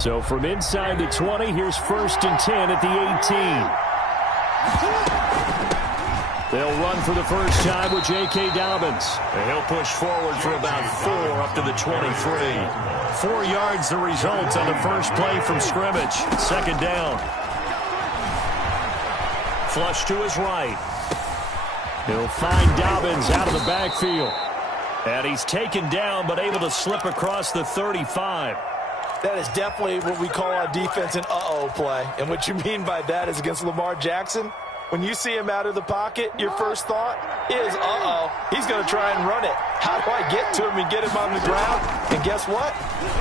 So from inside the 20, here's 1st and 10 at the 18. They'll run for the first time with J.K. Dobbins. And he'll push forward for about 4 up to the 23. 4 yards the result on the first play from scrimmage. 2nd down. Flush to his right. He'll find Dobbins out of the backfield. And he's taken down but able to slip across the 35. That is definitely what we call our defense an uh-oh play. And what you mean by that is against Lamar Jackson, when you see him out of the pocket, your first thought is, uh-oh, he's going to try and run it. How do I get to him and get him on the ground? And guess what?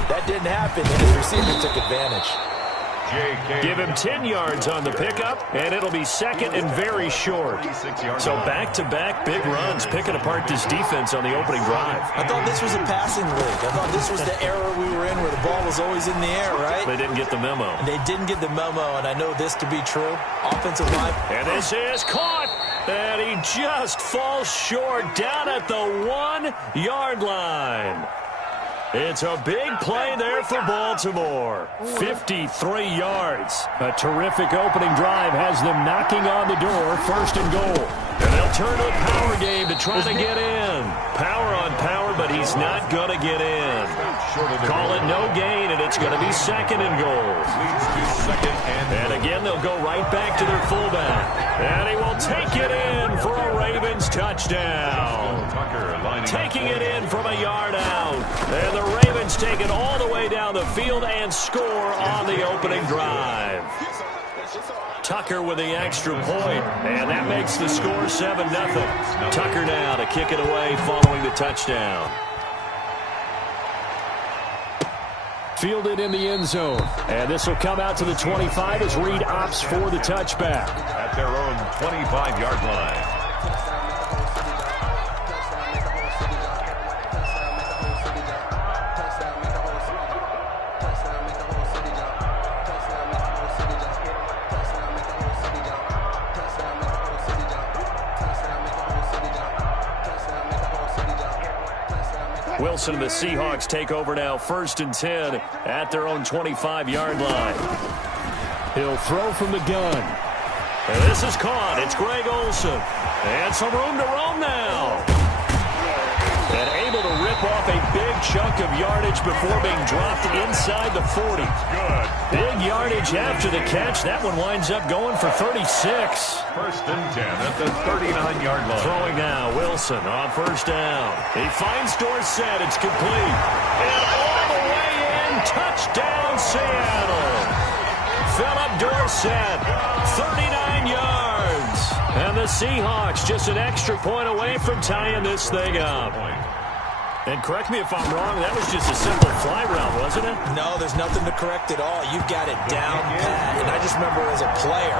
That didn't happen, and his receiver took advantage. Give him 10 yards on the pickup, and it'll be 2nd and very short. So back-to-back big runs, picking apart this defense on the opening drive. I thought this was a passing league. I thought this was the era we were in where the ball was always in the air, right? They didn't get the memo. And they didn't get the memo, and I know this to be true. Offensive line. And this is caught, and he just falls short down at the 1-yard line. It's a big play there for Baltimore. 53 yards. A terrific opening drive has them knocking on the door, 1st and goal. And they'll turn to a power game to try to get in. Power on power, but he's not going to get in. Call it no gain, and it's going to be 2nd and goal. And again, they'll go right back to their fullback. And he will take it in for a Ravens touchdown. Taking it in from a yard out. And the Ravens take it all the way down the field and score on the opening drive. Tucker with the extra point, and that makes the score 7-0. Tucker now to kick it away following the touchdown. Fielded in the end zone. And this will come out to the 25 as Reed opts for the touchback. At their own 25-yard line. Wilson and the Seahawks take over now, 1st and 10 at their own 25-yard line. He'll throw from the gun. And this is caught. It's Greg Olsen. And some room to roam now. And able to rip off a big chunk of yardage before being dropped inside the 40. Good. Big yardage after the catch. That one winds up going for 36. 1st and 10 at the 39-yard line. Throwing now, Wilson on 1st down. He finds Dorsett. It's complete. And all the way in, touchdown Seattle. Philip Dorsett, 39 yards. And the Seahawks just an extra point away from tying this thing up. And correct me if I'm wrong, that was just a simple fly route, wasn't it? No, there's nothing to correct at all. You've got it down pat. And I just remember as a player,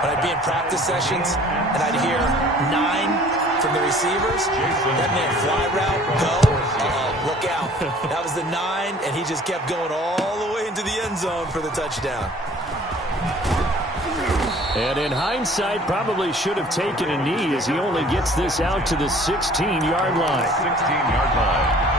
when I'd be in practice sessions and I'd hear 9 from the receivers, that meant fly route, go, look out. That was the 9, and he just kept going all the way into the end zone for the touchdown. And in hindsight, probably should have taken a knee as he only gets this out to the 16-yard line. 16-yard line.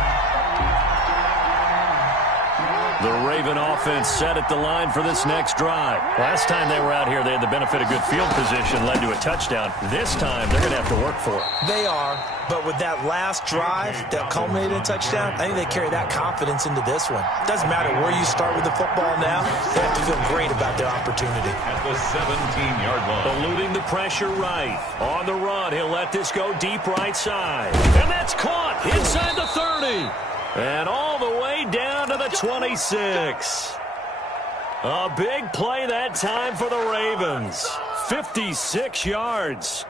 The Raven offense set at the line for this next drive. Last time they were out here, they had the benefit of good field position, led to a touchdown. This time, they're going to have to work for it. They are, but with that last drive that culminated in a touchdown, I think they carry that confidence into this one. Doesn't matter where you start with the football now, they have to feel great about their opportunity. At the 17-yard line. Eluding the pressure right. On the run, he'll let this go deep right side. And that's caught inside the 30. And all the way down to the 26. A big play that time for the Ravens. 56 yards.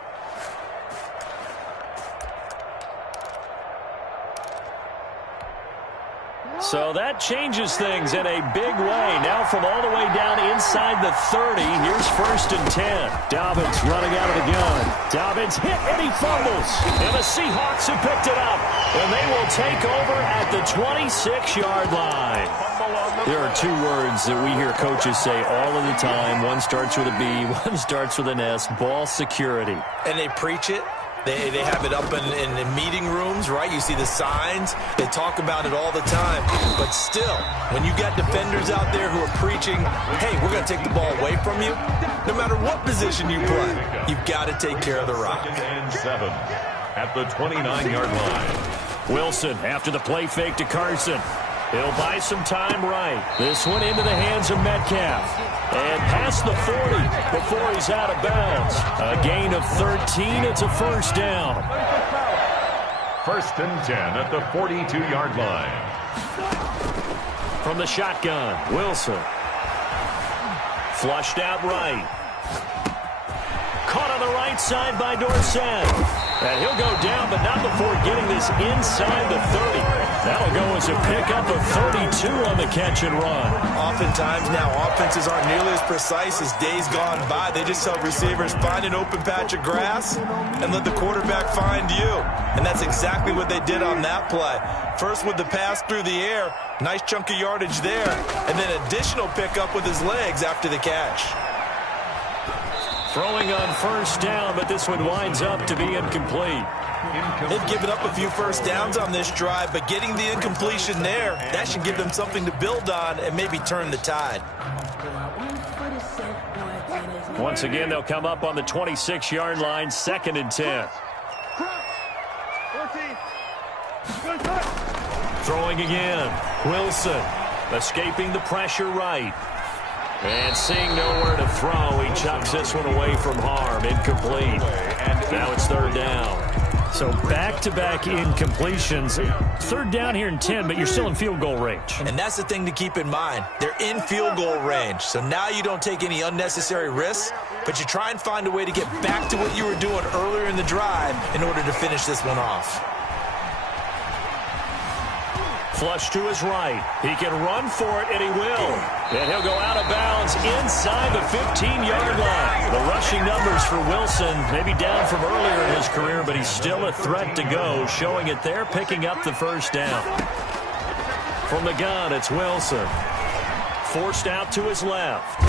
So that changes things in a big way. Now from all the way down inside the 30, here's 1st and 10. Dobbins running out of the gun. Dobbins hit and he fumbles. And the Seahawks have picked it up. And they will take over at the 26-yard line. There are 2 words that we hear coaches say all of the time. One starts with a B, one starts with an S. Ball security. And they preach it. They have it up in meeting rooms, right? You see the signs. They talk about it all the time. But still, when you got defenders out there who are preaching, hey, we're going to take the ball away from you, no matter what position you play, you've got to take care of the rock. 2nd and 7 at the 29-yard line. Wilson after the play fake to Carson. He'll buy some time right. This one into the hands of Metcalf. And past the 40 before he's out of bounds. A gain of 13. It's a first down. 1st and 10 at the 42-yard line. From the shotgun, Wilson. Flushed out right. Caught on the right side by Dorsett. And he'll go down, but not before getting this inside the 30. That'll go as a pickup of 32 on the catch and run. Oftentimes now, offenses aren't nearly as precise as days gone by. They just help receivers find an open patch of grass and let the quarterback find you. And that's exactly what they did on that play. First with the pass through the air, nice chunk of yardage there, and then additional pickup with his legs after the catch. Throwing on first down, but this one winds up to be incomplete. They've given up a few first downs on this drive, but getting the incompletion there, that should give them something to build on and maybe turn the tide. Once again, they'll come up on the 26-yard line, 2nd and 10. Throwing again. Wilson escaping the pressure right. And seeing nowhere to throw, he chucks this one away from harm. Incomplete. Now it's 3rd down. So back-to-back incompletions. 3rd down here in 10, but you're still in field goal range. And that's the thing to keep in mind. They're in field goal range. So now you don't take any unnecessary risks, but you try and find a way to get back to what you were doing earlier in the drive in order to finish this one off. Flush to his right. He can run for it, and he will. And he'll go out of bounds inside the 15-yard line. The rushing numbers for Wilson, maybe down from earlier in his career, but he's still a threat to go, showing it there, picking up the first down. From the gun, it's Wilson. Forced out to his left.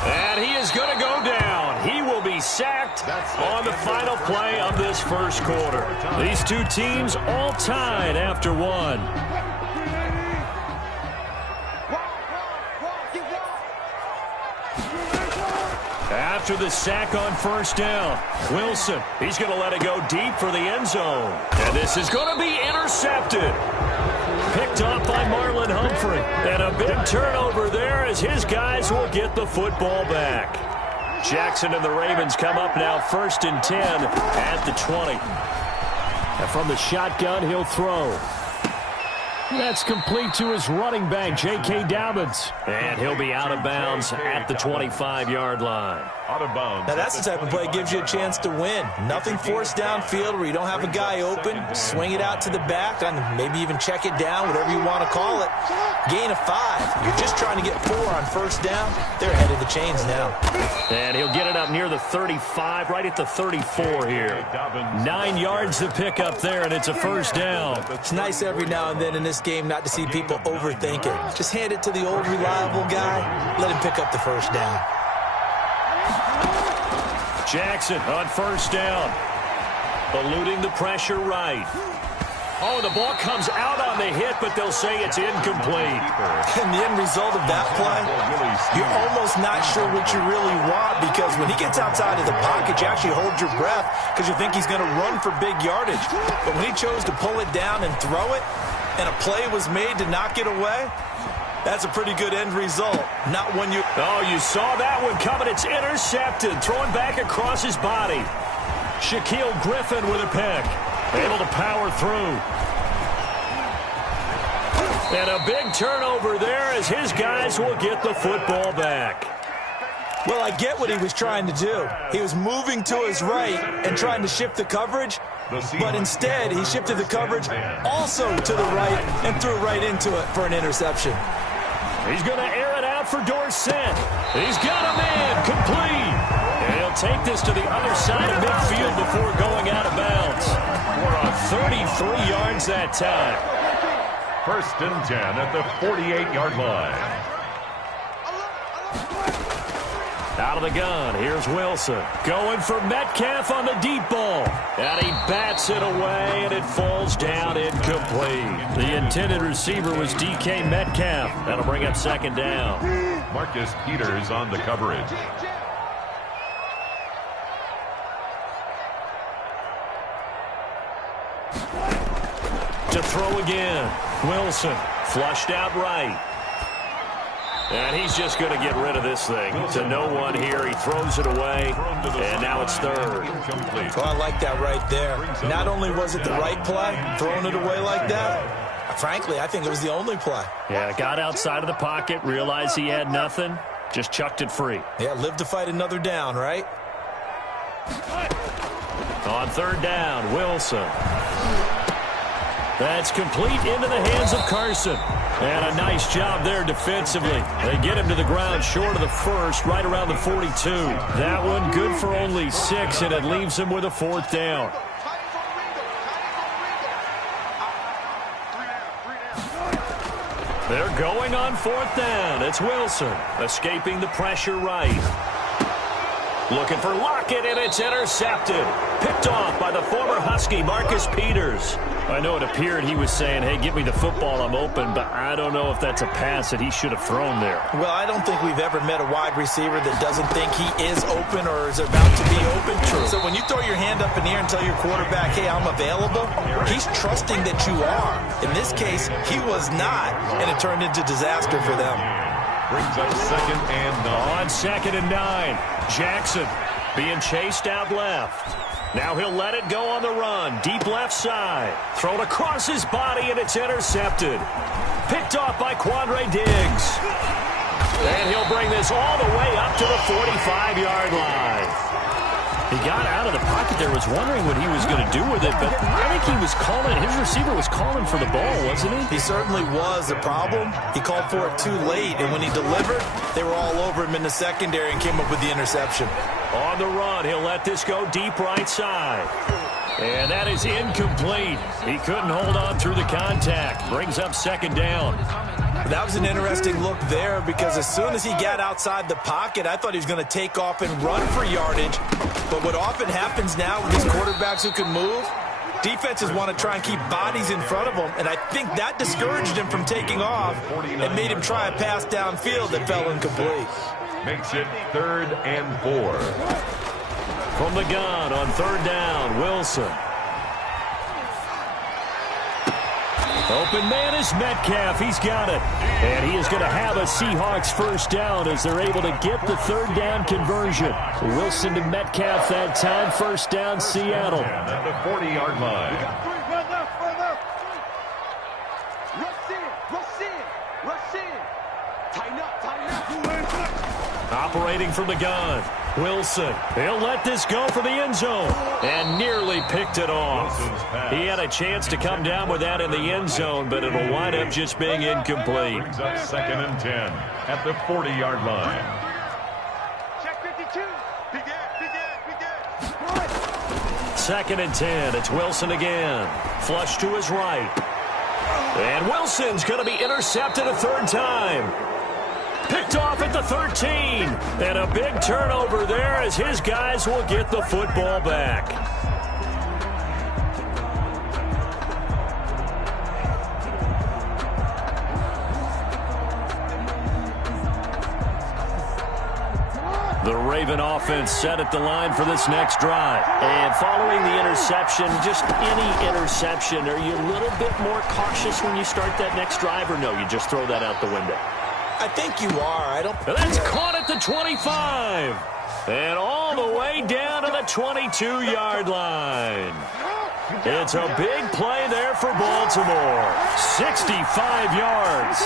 And he is going to go down. He will be sacked on the final play of this first quarter. These two teams all tied after one. After the sack on first down, Wilson, he's going to let it go deep for the end zone. And this is going to be intercepted. Picked off by Marlon Humphrey. And a big turnover there as his guys will get the football back. Jackson and the Ravens come up now 1st and 10 at the 20. And from the shotgun, he'll throw. That's complete to his running back, J.K. Dobbins. And he'll be out of bounds at the 25-yard line. Out of bounds. Now that's the type of play that gives you a chance to win. Nothing forced downfield where you don't have a guy open. Swing it out to the back and maybe even check it down, whatever you want to call it. Gain of 5. You're just trying to get 4 on first down. They're ahead of the chains now. And he'll get it up near the 35, right at the 34 here. 9 yards to pick up there, and it's a first down. It's nice every now and then in this game not to see people overthink it. Just hand it to the old reliable guy. Let him pick up the first down. Jackson on first down. Eluding the pressure right. Oh, the ball comes out on the hit, but they'll say it's incomplete. And the end result of that play, you're almost not sure what you really want, because when he gets outside of the pocket, you actually hold your breath because you think he's going to run for big yardage. But when he chose to pull it down and throw it, and a play was made to knock it away, that's a pretty good end result. Not one you... Oh, you saw that one coming. It's intercepted. Throwing back across his body. Shaquille Griffin with a pick. Able to power through. And a big turnover there as his guys will get the football back. Well, I get what he was trying to do. He was moving to his right and trying to shift the coverage, but instead he shifted the coverage also to the right and threw right into it for an interception. He's going to air it out for Dorsett. He's got a man complete. And he'll take this to the other side of midfield before going out of bounds. For a 33 yards that time. 1st and 10 at the 48-yard line. Out of the gun, here's Wilson. Going for Metcalf on the deep ball. And he bats it away, and it falls down incomplete. The intended receiver was DK Metcalf. That'll bring up second down. Marcus Peters on the coverage. To throw again. Wilson flushed out right. And he's just going to get rid of this thing. To no one here. He throws it away, and now it's third. Well, I like that right there. Not only was it the right play, throwing it away like that, frankly, I think it was the only play. Yeah, got outside of the pocket, realized he had nothing, just chucked it free. Yeah, live to fight another down, right? On third down, Wilson. That's complete into the hands of Carson. And a nice job there defensively. They get him to the ground short of the first, right around the 42. That one good for only 6, and it leaves him with a fourth down. They're going on fourth down. It's Wilson escaping the pressure right. Looking for Lockett, and it's intercepted. Picked off by the former Husky, Marcus Peters. I know it appeared he was saying, hey, give me the football, I'm open, but I don't know if that's a pass that he should have thrown there. Well, I don't think we've ever met a wide receiver that doesn't think he is open or is about to be open. True. So when you throw your hand up in the air and tell your quarterback, hey, I'm available, he's trusting that you are. In this case, he was not, and it turned into disaster for them. Brings up second and 9. On second and 9, Jackson being chased out left. Now he'll let it go on the run. Deep left side. Thrown across his body, and it's intercepted. Picked off by Quandre Diggs. And he'll bring this all the way up to the 45-yard line. He got out of the pocket there, was wondering what he was going to do with it, but I think he was calling, his receiver was calling for the ball, wasn't he? He certainly was. The problem, he called for it too late, and when he delivered, they were all over him in the secondary and came up with the interception. On the run, he'll let this go deep right side. And that is incomplete. He couldn't hold on through the contact. Brings up second down. That was an interesting look there because as soon as he got outside the pocket, I thought he was going to take off and run for yardage. But what often happens now with these quarterbacks who can move, defenses want to try and keep bodies in front of them, and I think that discouraged him from taking off and made him try a pass downfield that fell incomplete. Makes it third and 4. From the gun on third down, Wilson. Open man is Metcalf. He's got it. And he is going to have a Seahawks first down as they're able to get the third down conversion. Wilson to Metcalf that time. First down, Seattle. At the 40-yard line. Operating from the gun. Wilson, he'll let this go for the end zone. And nearly picked it off. He had a chance to come down with that in the end zone, but it'll wind up just being incomplete. Brings up second and 10 at the 40-yard line. Check 52. Begin. Second and 10. It's Wilson again. Flush to his right. And Wilson's going to be intercepted a third time. Picked off at the 13. And a big turnover there as his guys will get the football back. The Raven offense set at the line for this next drive. And following the interception, just any interception, are you a little bit more cautious when you start that next drive, or no, you just throw that out the window? I think you are. That's caught at the 25. And all the way down to the 22-yard line. It's a big play there for Baltimore. 65 yards.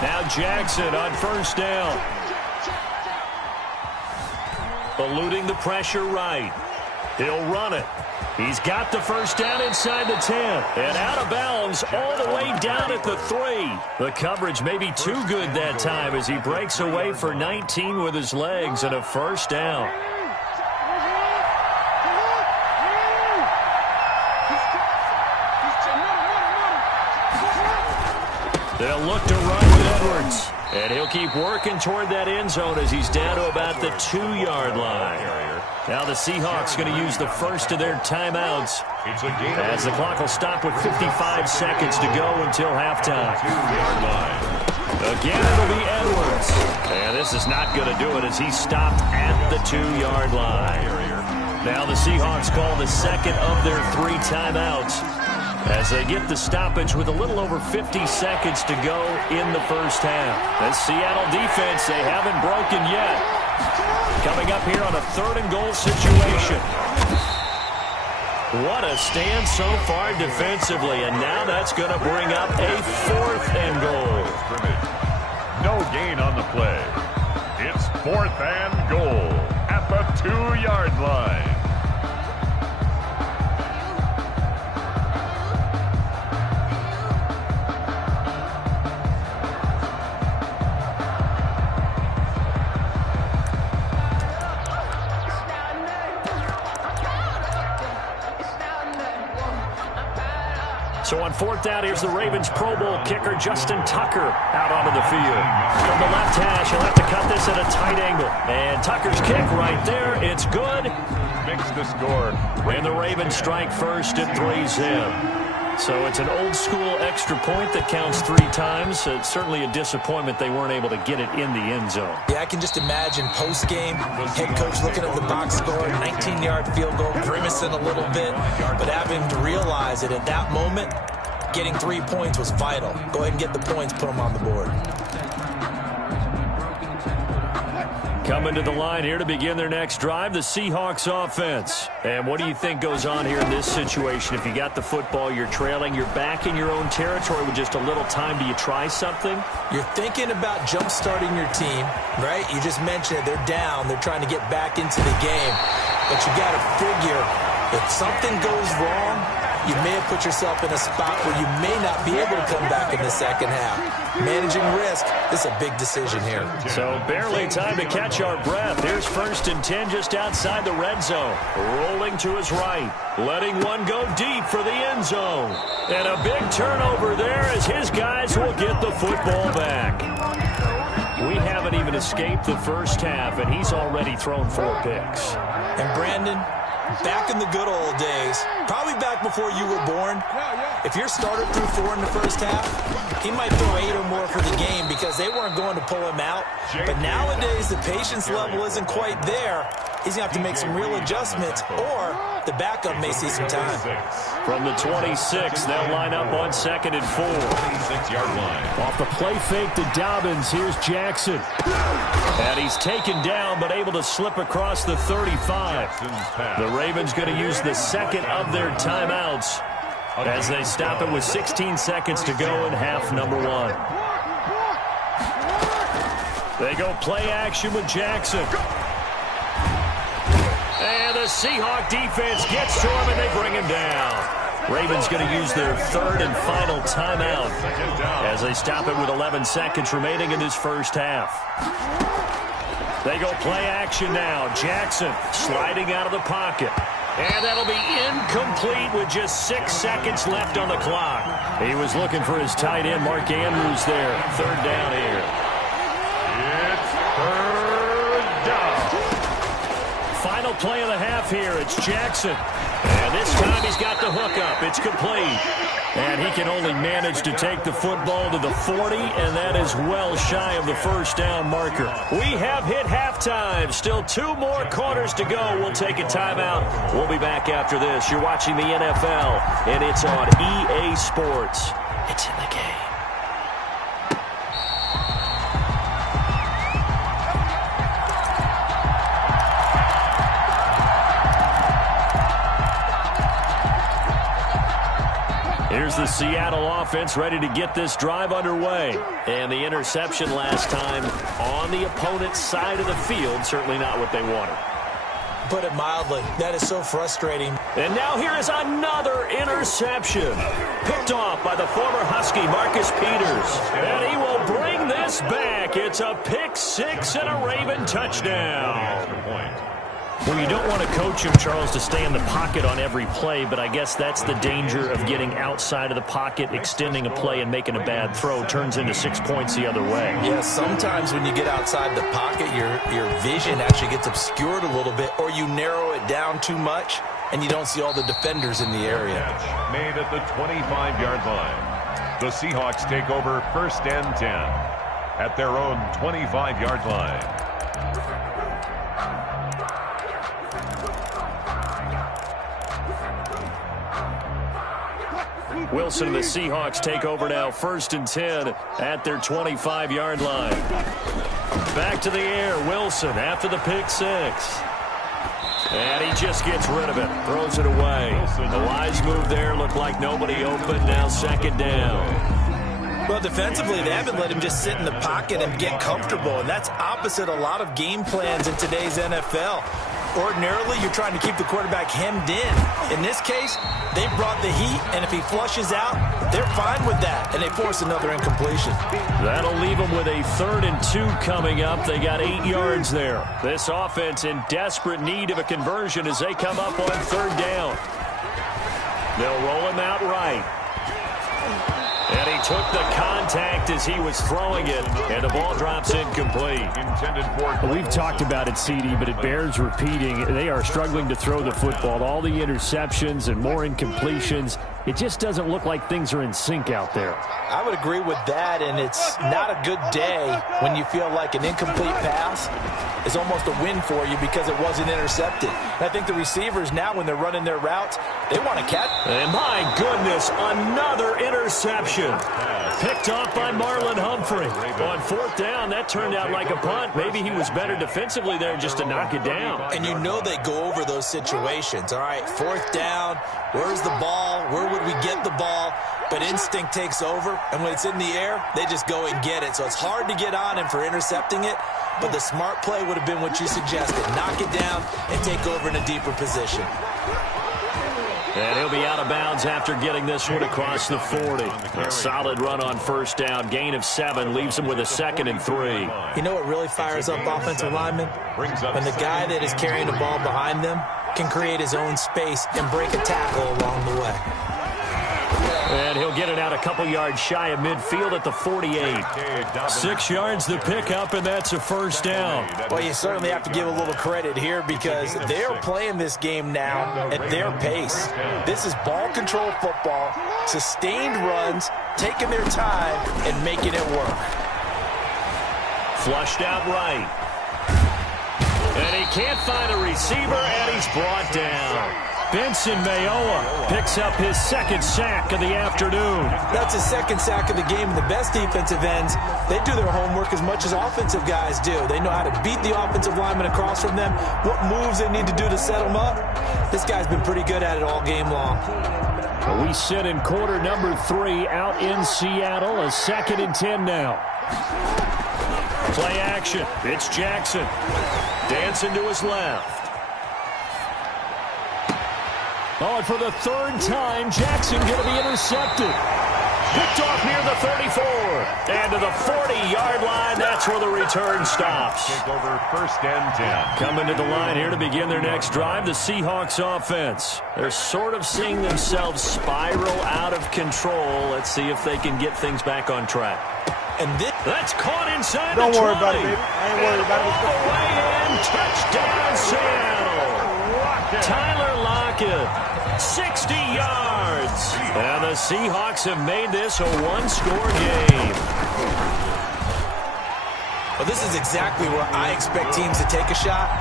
Now Jackson on first down. Eluding the pressure right. He'll run it. He's got the first down inside the 10. And out of bounds all the way down at the 3. The coverage may be too good that time as he breaks away for 19 with his legs and a first down. They'll look to run with Edwards. And he'll keep working toward that end zone as he's down to about the 2-yard line. Now the Seahawks going to use the first of their timeouts as the clock will stop with 55 seconds to go until halftime. Again, it'll be Edwards. And this is not going to do it as he's stopped at the 2-yard line. Now the Seahawks call the second of their 3 timeouts as they get the stoppage with a little over 50 seconds to go in the first half. The Seattle defense, they haven't broken yet. Coming up here on a 3rd and goal situation. What a stand so far defensively, and now that's going to bring up a 4th and goal. No gain on the play. It's 4th and goal at the 2-yard line. So on 4th down, here's the Ravens Pro Bowl kicker, Justin Tucker, out onto the field. From the left hash, he'll have to cut this at a tight angle. And Tucker's kick right there. It's good. Makes the score. And the Ravens strike first at 3-zip. So it's an old-school extra point that counts 3 times. So it's certainly a disappointment they weren't able to get it in the end zone. Yeah, I can just imagine post-game, head coach looking at the box score, 19-yard field goal, grimacing a little bit, but having to realize that at that moment, getting 3 points was vital. Go ahead and get the points, put them on the board. Coming to the line here to begin their next drive, the Seahawks offense. And what do you think goes on here in this situation? If you got the football, you're trailing, you're back in your own territory with just a little time. Do you try something? You're thinking about jump-starting your team, right? You just mentioned it. They're down. They're trying to get back into the game. But you got to figure, if something goes wrong, you may have put yourself in a spot where you may not be able to come back in the second half. Managing risk, this is a big decision here. So barely time to catch our breath. Here's 1st and 10 just outside the red zone. Rolling to his right. Letting one go deep for the end zone. And a big turnover there as his guys will get the football back. We haven't even escaped the first half, and he's already thrown 4 picks. And Brandon, back in the good old days, probably back before you were born, if your starter threw 4 in the first half, he might throw 8 or more for the game because they weren't going to pull him out. But nowadays, the patience level isn't quite there. He's going to have to make some real adjustments, or the backup may see some time. From the 26, they'll line up on 2nd and 4. 26-yard line. Off the play fake to Dobbins, here's Jackson. And he's taken down, but able to slip across the 35. The Ravens going to use the second of their timeouts as they stop it with 16 seconds to go in half number 1. They go play action with Jackson. And the Seahawk defense gets to him, and they bring him down. Ravens going to use their 3rd and final timeout as they stop it with 11 seconds remaining in this first half. They go play action now. Jackson sliding out of the pocket. And that'll be incomplete with just 6 seconds left on the clock. He was looking for his tight end, Mark Andrews there. 3rd down here. It's 3rd down. Final play of the half here. It's Jackson. And this time he's got the hook up. It's complete. And he can only manage to take the football to the 40, and that is well shy of the first down marker. We have hit halftime. Still 2 more quarters to go. We'll take a timeout. We'll be back after this. You're watching the NFL, and it's on EA Sports. It's in the game. Here's the Seattle offense ready to get this drive underway. And the interception last time on the opponent's side of the field, certainly not what they wanted. Put it mildly, that is so frustrating. And now here is another interception. Picked off by the former Husky, Marcus Peters. And he will bring this back. It's a pick 6 and a Raven touchdown. Well, you don't want to coach him, Charles, to stay in the pocket on every play, but I guess that's the danger of getting outside of the pocket, extending a play, and making a bad throw. Turns into 6 points the other way. Yeah, sometimes when you get outside the pocket, your vision actually gets obscured a little bit, or you narrow it down too much, and you don't see all the defenders in the area. Catch made at the 25-yard line. The Seahawks take over 1st and 10 at their own 25-yard line. Wilson and the Seahawks take over now, 1st and 10 at their 25-yard line. Back to the air, Wilson after the pick six. And he just gets rid of it, throws it away. The wise move there, looked like nobody open, now 2nd down. Well, defensively, they haven't let him just sit in the pocket and get comfortable, and that's opposite a lot of game plans in today's NFL. Ordinarily, you're trying to keep the quarterback hemmed in. In this case, they brought the heat, and if he flushes out, they're fine with that, and they force another incompletion. That'll leave them with a 3rd and 2 coming up. They got 8 yards there. This offense in desperate need of a conversion as they come up on 3rd down. They'll roll him out right. And he took the contact as he was throwing it, and the ball drops incomplete. We've talked about it, CD, but it bears repeating. They are struggling to throw the football. All the interceptions and more incompletions. It just doesn't look like things are in sync out there. I would agree with that, and it's not a good day when you feel like an incomplete pass is almost a win for you because it wasn't intercepted. And I think the receivers now, when they're running their routes, they want to catch. And my goodness, another interception. Picked off by Marlon Humphrey. On 4th down, that turned out like a punt. Maybe he was better defensively there just to knock it down. And you know they go over those situations. All right, 4th down, where's the ball? Where would we get the ball? But instinct takes over, and when it's in the air, they just go and get it. So it's hard to get on him for intercepting it, but the smart play would have been what you suggested. Knock it down and take over in a deeper position. And he'll be out of bounds after getting this one across the 40. A solid run on 1st down. Gain of 7 leaves him with a 2nd and 3. You know what really fires up offensive linemen? When the guy that is carrying the ball behind them can create his own space and break a tackle along the way. And he'll get it out a couple yards shy of midfield at the 48. 6 yards the pickup, and that's a 1st down. Well, you certainly have to give a little credit here because they're playing this game now at their pace. This is ball control football, sustained runs, taking their time, and making it work. Flushed out right. And he can't find a receiver, and he's brought down. Benson Mayowa picks up his 2nd sack of the afternoon. That's his 2nd sack of the game. And the best defensive ends, they do their homework as much as offensive guys do. They know how to beat the offensive lineman across from them, what moves they need to do to set them up. This guy's been pretty good at it all game long. We sit in quarter number 3 out in Seattle. A 2nd and 10 now. Play action. It's Jackson. Dancing to his left. Oh, and for the 3rd time, Jackson going to be intercepted. Picked off near the 34. And to the 40-yard line, that's where the return stops. Take over 1st and 10. Coming to the line here to begin their next drive, the Seahawks offense. They're sort of seeing themselves spiral out of control. Let's see if they can get things back on track. And that's caught inside Don't the 20. worry about it, baby. I ain't worried about it. All the way in, touchdown Seattle. Tyler Lockett. 60 yards. And the Seahawks have made this a one-score game. Well, this is exactly where I expect teams to take a shot.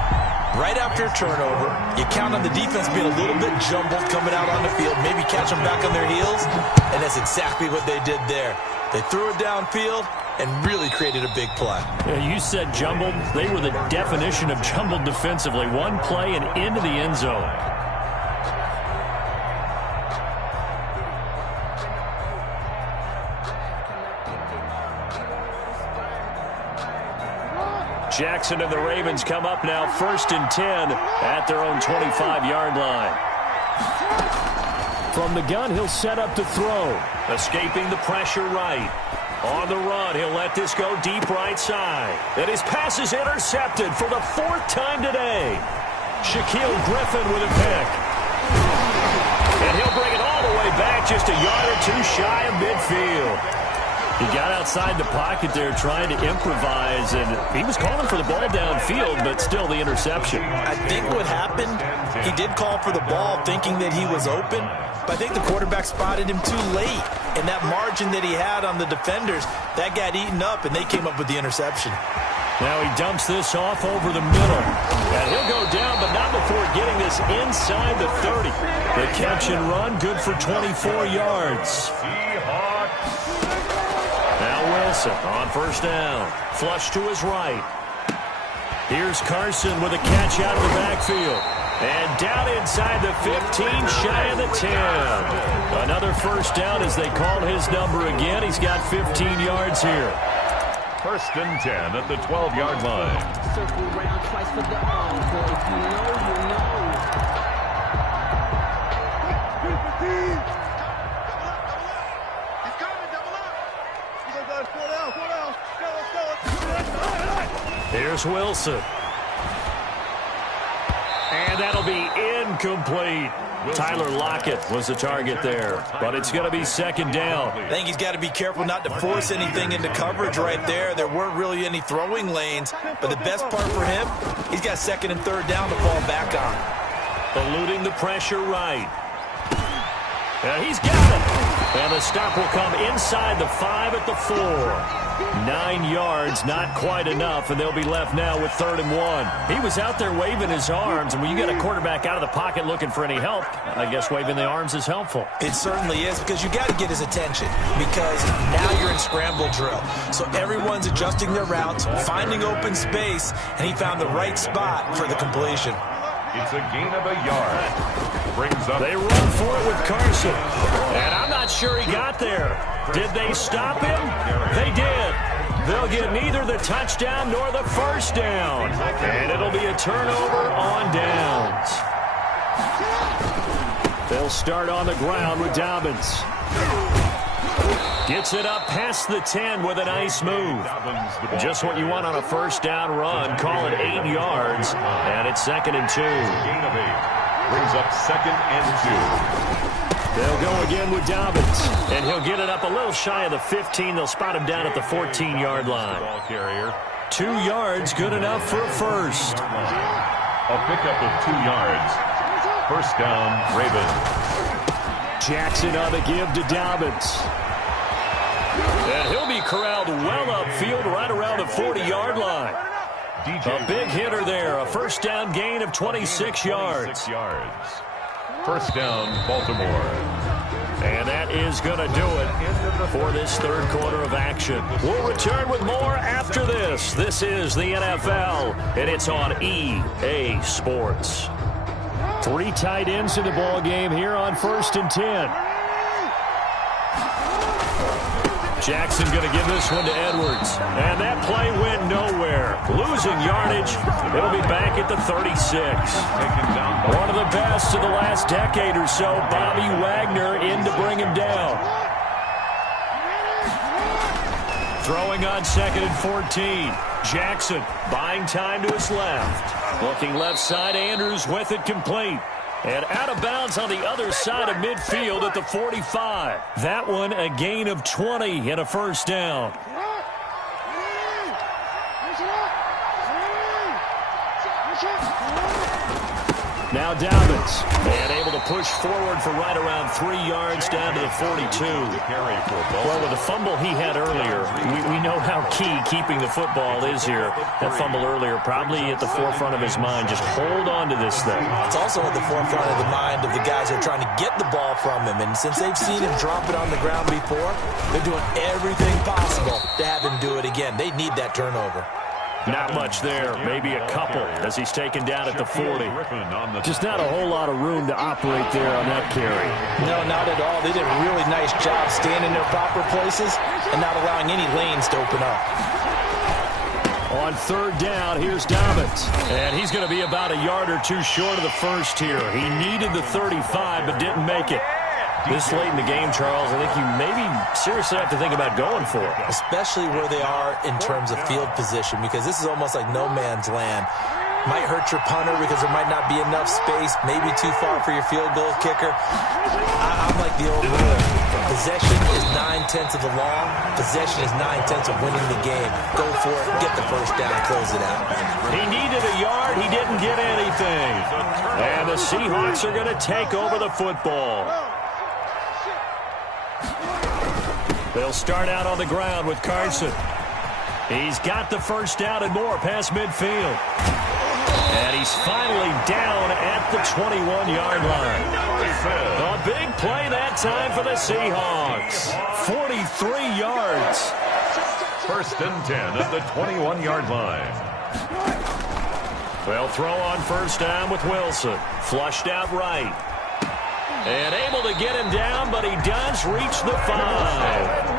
Right after a turnover, you count on the defense being a little bit jumbled coming out on the field, maybe catch them back on their heels, and that's exactly what they did there. They threw it downfield and really created a big play. Yeah, you said jumbled. They were the definition of jumbled defensively. One play and into the end zone. Jackson and the Ravens come up now 1st and 10 at their own 25-yard line. From the gun, he'll set up to throw. Escaping the pressure right. On the run, he'll let this go deep right side. And his pass is intercepted for the 4th time today. Shaquille Griffin with a pick. And he'll bring it all the way back, just a yard or two shy of midfield. He got outside the pocket there trying to improvise, and he was calling for the ball downfield, but still the interception. I think what happened, he did call for the ball thinking that he was open, but I think the quarterback spotted him too late. And that margin that he had on the defenders, that got eaten up, and they came up with the interception. Now he dumps this off over the middle. And he'll go down, but not before getting this inside the 30. The catch and run, good for 24 yards. Now Wilson on first down. Flush to his right. Here's Carson with a catch out of the backfield. And down inside the 15, shy of the 10. Another first down as they call his number again. He's got 15 yards here. First and 10 at the 12-yard line. Circle around twice for the encore. If you know, you know. Here's Wilson. And that'll be incomplete. Tyler Lockett was the target there, but it's going to be second down. I think he's got to be careful not to force anything into coverage right there. There weren't really any throwing lanes, but the best part for him, he's got second and third down to fall back on. Eluding the pressure right. And he's got it. And the stop will come inside the 5 at the 4. 9 yards, not quite enough, and they'll be left now with 3rd and 1. He was out there waving his arms, and when you get a quarterback out of the pocket looking for any help, I guess waving the arms is helpful. It certainly is, because you got to get his attention, because now you're in scramble drill. So everyone's adjusting their routes, finding open space, and he found the right spot for the completion. It's a gain of a yard. Brings up. They run for it with Carson. And I'm not sure he got there. Did they stop him? They did. They'll get neither the touchdown nor the first down. And it'll be a turnover on downs. They'll start on the ground with Dobbins. Gets it up past the 10 with a nice move. Just what you want on a first down run. Call it 8 yards. And it's 2nd and 2. Gain of 8. Brings up 2nd and 2. They'll go again with Dobbins. And he'll get it up a little shy of the 15. They'll spot him down at the 14-yard line. Ball carrier. 2 yards, good enough for a first. A pickup of 2 yards. First down, Ravens. Jackson on the give to Dobbins. And he'll be corralled well upfield right around the 40-yard line. A big hitter there. A first down gain of 26 yards. First down, Baltimore. And that is going to do it for this third quarter of action. We'll return with more after this. This is the NFL, and it's on EA Sports. 3 tight ends in the ball game here on 1st and 10. Jackson going to give this one to Edwards. And that play went nowhere. Losing yardage. It'll be back at the 36. One of the best of the last decade or so. Bobby Wagner in to bring him down. Throwing on 2nd and 14. Jackson buying time to his left. Looking left side. Andrews with it complete. And out of bounds on the other side of midfield at the 45. That one a gain of 20 and a first down. Now Dobbins. And able to push forward for right around 3 yards down to the 42. Well, with the fumble he had earlier, we know how key keeping the football is here. That fumble earlier probably at the forefront of his mind. Just hold on to this thing. It's also at the forefront of the mind of the guys who are trying to get the ball from him. And since they've seen him drop it on the ground before, they're doing everything possible to have him do it again. They need that turnover. Not much there, maybe a couple as he's taken down at the 40. Just not a whole lot of room to operate there on that carry. No, not at all. They did a really nice job staying in their proper places and not allowing any lanes to open up. On 3rd down, here's Dobbins. And he's going to be about a yard or 2 short of the first here. He needed the 35 but didn't make it. This late in the game, Charles, I think you maybe seriously have to think about going for it. Especially where they are in terms of field position, because this is almost like no man's land. Might hurt your punter because there might not be enough space, maybe too far for your field goal kicker. I'm like the old rule. Possession is 9/10 of the law. Possession is 9/10 of winning the game. Go for it, get the first down, close it out. He needed a yard. He didn't get anything. And the Seahawks are going to take over the football. They'll start out on the ground with Carson. He's got the first down and more past midfield. And he's finally down at the 21-yard line. A big play that time for the Seahawks. 43 yards. First and 10 at the 21-yard line. They'll throw on first down with Wilson. Flushed out right. And able to get him down, but he does reach the 5.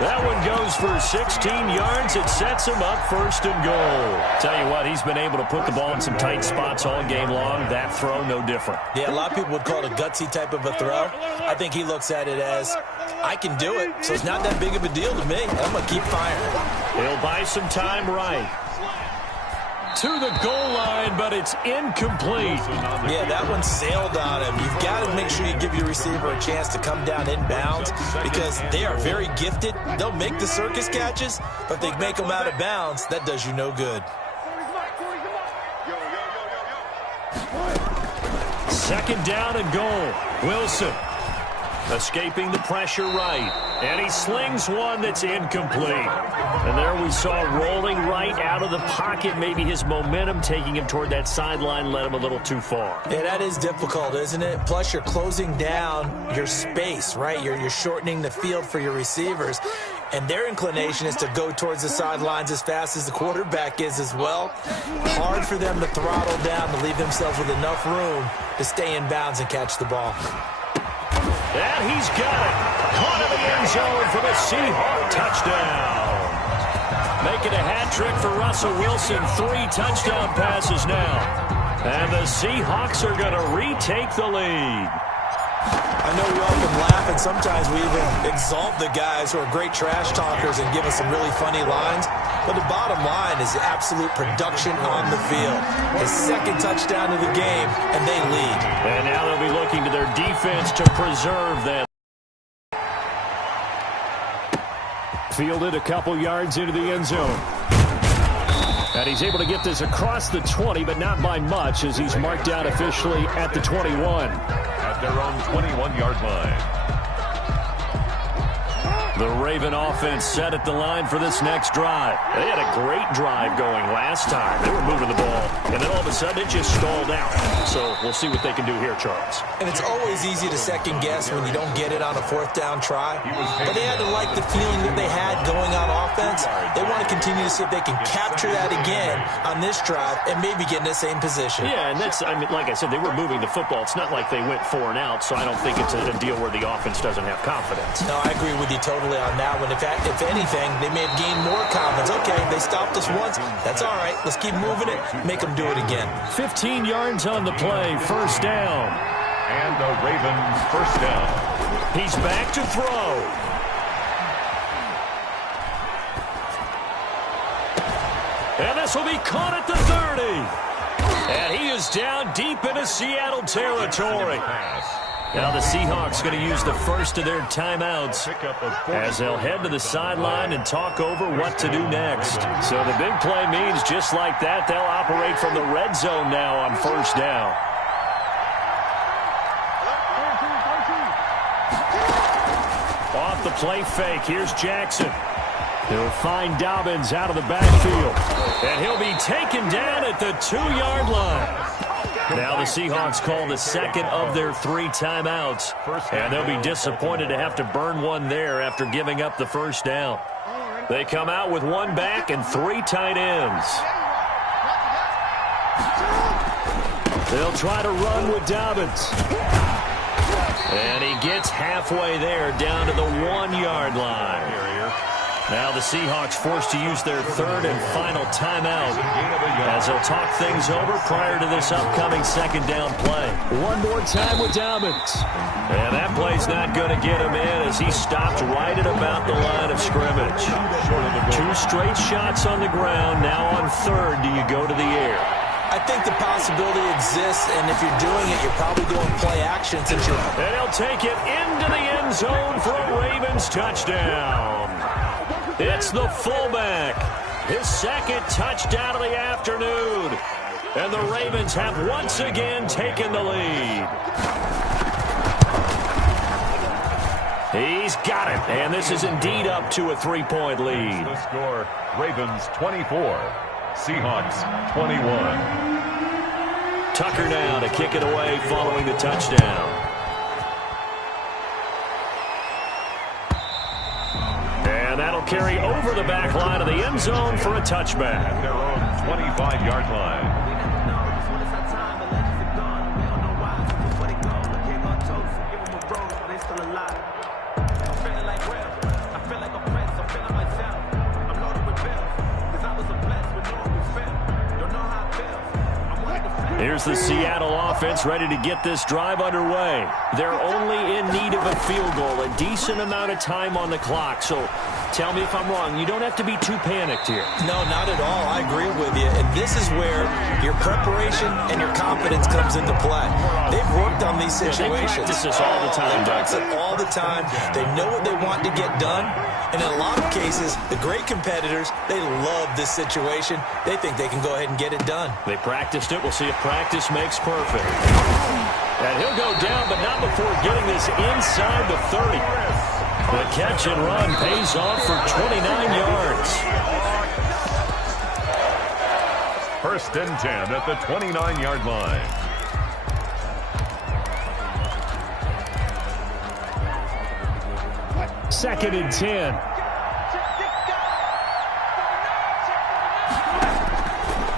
That one goes for 16 yards. It sets him up first and goal. Tell you what, he's been able to put the ball in some tight spots all game long. That throw, no different. Yeah, a lot of people would call it a gutsy type of a throw. I think he looks at it as, I can do it, so it's not that big of a deal to me. I'm going to keep firing. He'll buy some time right. To the goal line, but it's incomplete. Yeah, that one sailed on him. You've got to make sure you give your receiver a chance to come down inbounds because they are very gifted. They'll make the circus catches, but if they make them out of bounds, that does you no good. Second down and goal. Wilson escaping the pressure right. And he slings one that's incomplete. And there we saw rolling right out of the pocket. Maybe his momentum taking him toward that sideline led him a little too far. Yeah, that is difficult, isn't it? Plus, you're closing down your space, right? You're shortening the field for your receivers. And their inclination is to go towards the sidelines as fast as the quarterback is as well. Hard for them to throttle down to leave themselves with enough room to stay in bounds and catch the ball. And he's got it. Caught in the end zone for the Seahawk touchdown. Making a hat trick for Russell Wilson. 3 touchdown passes now. And the Seahawks are going to retake the lead. I know we often laugh, and sometimes we even exalt the guys who are great trash talkers and give us some really funny lines. But the bottom line is absolute production on the field. His second touchdown of the game, and they lead. And now they'll be looking to their defense to preserve that. Fielded a couple yards into the end zone. And he's able to get this across the 20, but not by much, as he's marked out officially at the 21. At their own 21-yard line. The Raven offense set at the line for this next drive. They had a great drive going last time. They were moving the ball, and then all of a sudden it just stalled out. So we'll see what they can do here, Charles. And it's always easy to second guess when you don't get it on a fourth down try. But they had to like the feeling that they had going on offense. They want to continue to see if they can capture that again on this drive and maybe get in the same position. Yeah, and that's, I mean, like I said, they were moving the football. It's not like they went 4 and out, so I don't think it's a deal where the offense doesn't have confidence. No, I agree with you totally on that one. If anything, they may have gained more confidence. Okay, they stopped us once. That's all right. Let's keep moving it. Make them do it again. 15 yards on the play. First down. And the Ravens first down. He's back to throw. And this will be caught at the 30. And he is down deep into Seattle territory. Now the Seahawks going to use the first of their timeouts as they'll head to the sideline and talk over what to do next. So the big play means just like that, they'll operate from the red zone now on first down. Off the play fake, here's Jackson. He'll find Dobbins out of the backfield. And he'll be taken down at the 2-yard line. Now the Seahawks call the second of their 3 timeouts. And they'll be disappointed to have to burn one there after giving up the first down. They come out with 1 back and 3 tight ends. They'll try to run with Dobbins. And he gets halfway there down to the 1-yard line. Now the Seahawks forced to use their 3rd and final timeout as they'll talk things over prior to this upcoming second down play. One more time with Dobbins. And that play's not going to get him in as he stopped right at about the line of scrimmage. 2 straight shots on the ground. Now on 3rd, do you go to the air? I think the possibility exists, and if you're doing it, you're probably going play action since you're... And he'll take it into the end zone for a Ravens touchdown. It's the fullback. His second touchdown of the afternoon. And the Ravens have once again taken the lead. He's got it. And this is indeed up to a 3-point lead. The score, Ravens 24, Seahawks 21. Tucker now to kick it away following the touchdown. And that'll carry over the back line of the end zone for a touchback. At their own 25-yard line. Here's the Seattle offense ready to get this drive underway. They're only in need of a field goal, a decent amount of time on the clock. So tell me if I'm wrong. You don't have to be too panicked here. No, not at all. I agree with you. And this is where your preparation and your confidence comes into play. They've worked on these situations. They practice this all the time. They practice it all the time. They know what they want to get done. And in a lot of cases, the great competitors, they love this situation. They think they can go ahead and get it done. They practiced it. We'll see if practice makes perfect. And he'll go down, but not before getting this inside the 30. The catch and run pays off for 29 yards. First and 10 at the 29-yard line. Second and 10.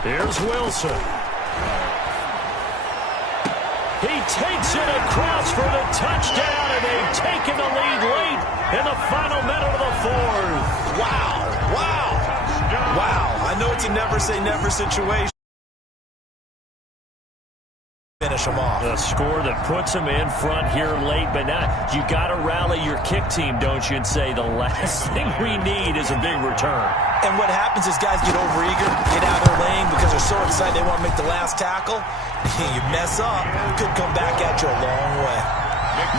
Here's Wilson. He takes it across for the touchdown, and they've taken the lead late in the final minute of the fourth. Wow. Wow. Wow. I know it's a never-say-never situation. Finish them off. A score that puts them in front here late, but now you got to rally your kick team, don't you, and say the last thing we need is a big return. And what happens is guys get overeager, get out of their lane because they're so excited they want to make the last tackle. You mess up, could come back at you a long way.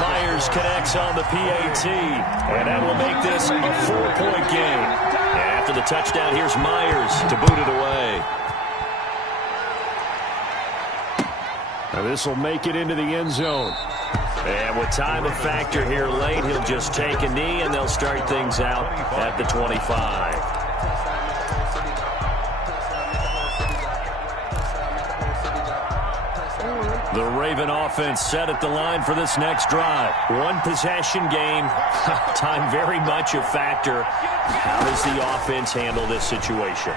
Myers connects on the PAT, and that will make this a 4-point game. And after the touchdown, here's Myers to boot it away. Now this will make it into the end zone. And with time a factor here late, he'll just take a knee, and they'll start things out at the 25. The Raven offense set at the line for this next drive. One possession game. Time very much a factor. How does the offense handle this situation?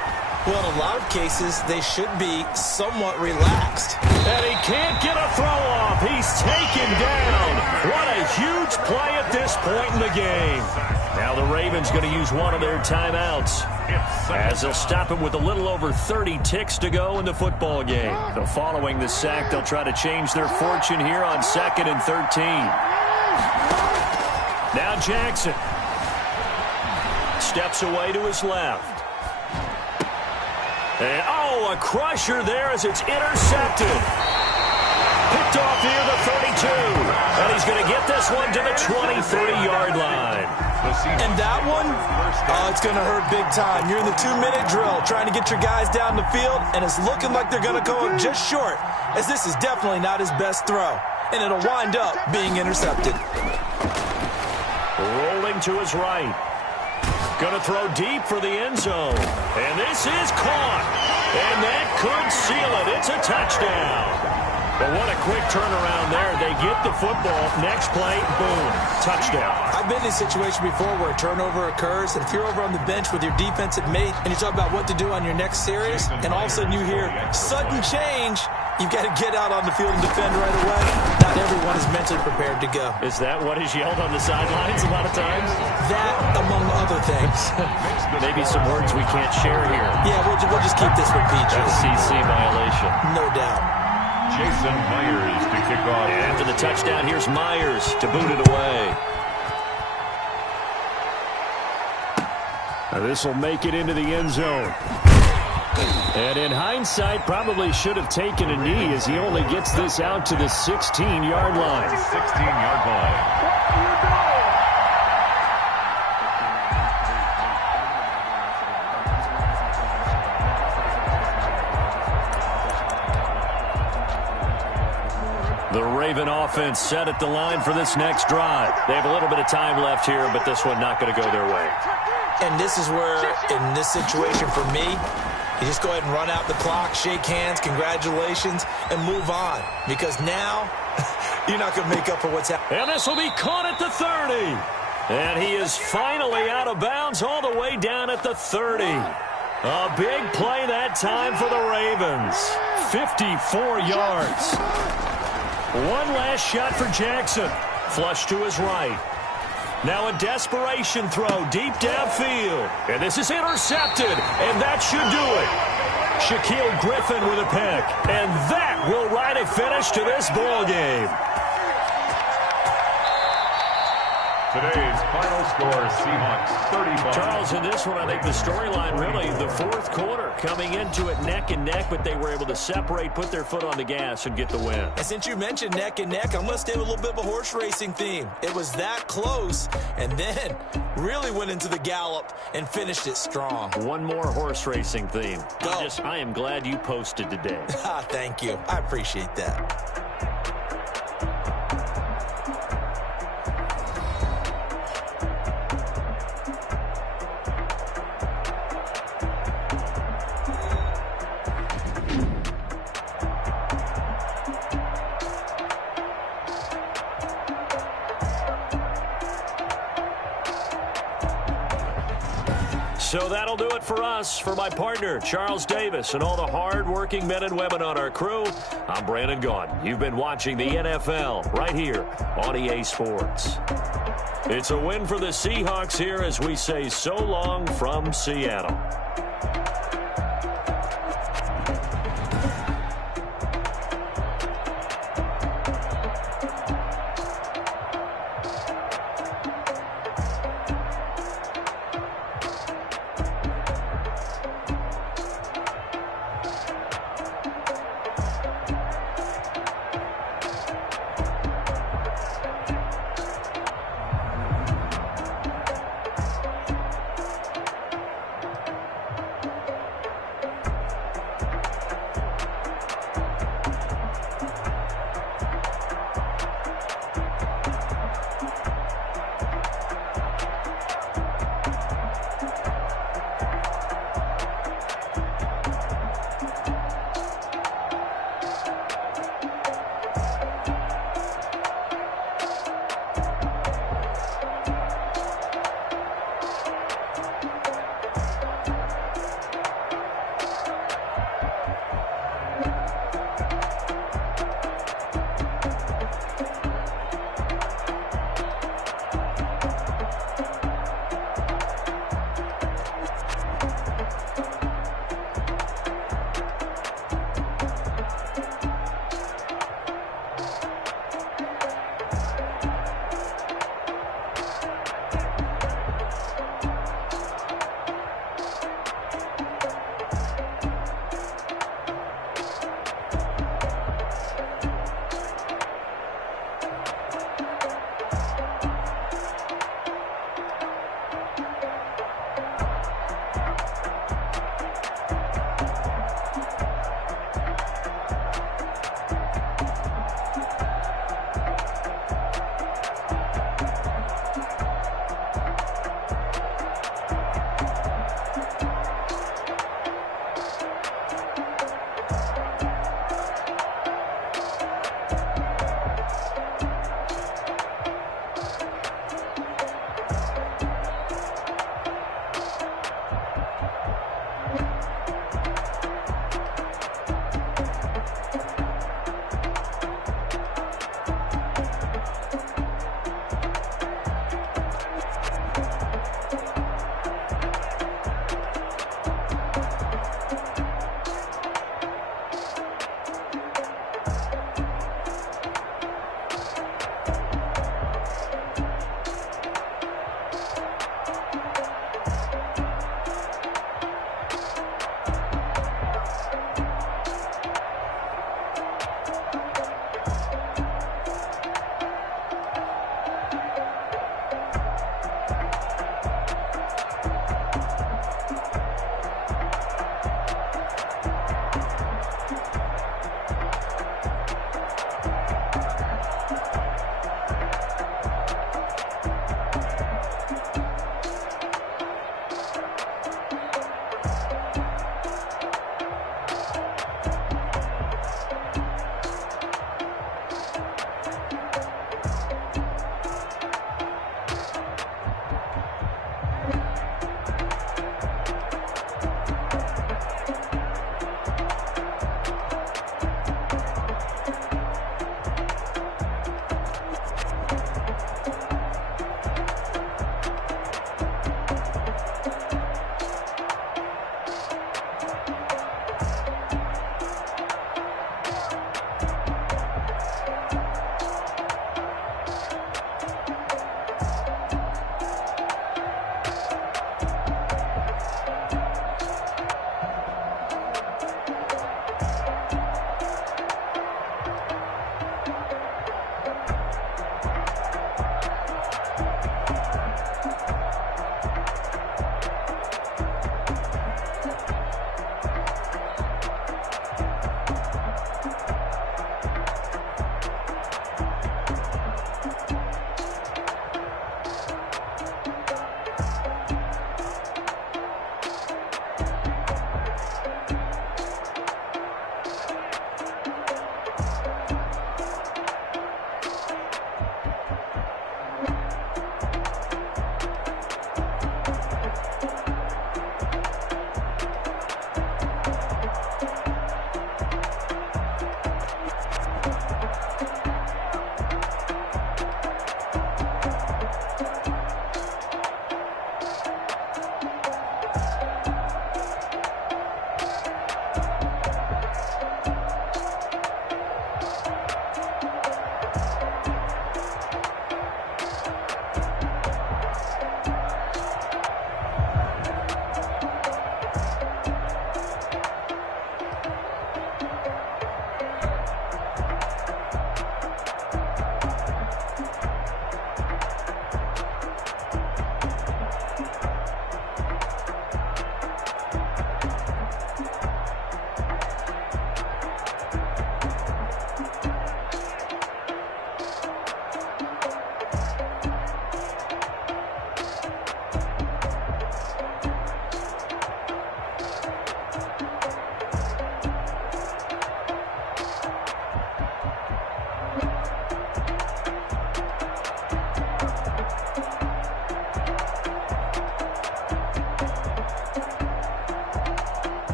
Well, in a lot of cases, they should be somewhat relaxed. And he can't get a throw off. He's taken down. What a huge play at this point in the game. Now the Ravens going to use one of their timeouts, as they'll stop it with a little over 30 ticks to go in the football game. So following the sack, they'll try to change their fortune here on 2nd and 13. Now Jackson steps away to his left. And, a crusher there as it's intercepted. Picked off near the 32. And he's going to get this one to the 23-yard line. And that one, it's going to hurt big time. You're in the 2-minute drill trying to get your guys down the field, and it's looking like they're going to go up just short, as this is definitely not his best throw. And it'll wind up being intercepted. Rolling to his right. Going to throw deep for the end zone. And this is caught. And that could seal it. It's a touchdown. But what a quick turnaround there. They get the football. Next play, boom, touchdown. I've been in a situation before where a turnover occurs, and if you're over on the bench with your defensive mate and you talk about what to do on your next series, and all of a sudden you hear sudden change, you've got to get out on the field and defend right away. Not everyone is mentally prepared to go. Is that what is yelled on the sidelines a lot of times? That, among other things. Maybe some words we can't share here. Yeah, we'll just keep this one PG. FCC violation. No doubt. Jason Myers to kick off. And after the touchdown, here's Myers to boot it away. Now this will make it into the end zone. And in hindsight, probably should have taken a knee as he only gets this out to the 16-yard line. 16-yard line. The Raven offense set at the line for this next drive. They have a little bit of time left here, but this one not going to go their way. And this is where, in this situation for me, you just go ahead and run out the clock, shake hands, congratulations, and move on. Because now, you're not going to make up for what's happened. And this will be caught at the 30. And he is finally out of bounds all the way down at the 30. A big play that time for the Ravens. 54 yards. One last shot for Jackson. Flush to his right. Now a desperation throw deep downfield. And this is intercepted. And that should do it. Shaquille Griffin with a pick. And that will write a finish to this ball game. Today's final score, Seahawks 35. Charles, in this one, I think the storyline really, the fourth quarter, coming into it neck and neck, but they were able to separate, put their foot on the gas, and get the win. And since you mentioned neck and neck, I'm going to stay with a little bit of a horse racing theme. It was that close, and then really went into the gallop and finished it strong. One more horse racing theme. Go. I am glad you posted today. Thank you. I appreciate that. So that'll do it for us. For my partner, Charles Davis, and all the hard-working men and women on our crew, I'm Brandon Gaudin. You've been watching the NFL right here on EA Sports. It's a win for the Seahawks here as we say so long from Seattle.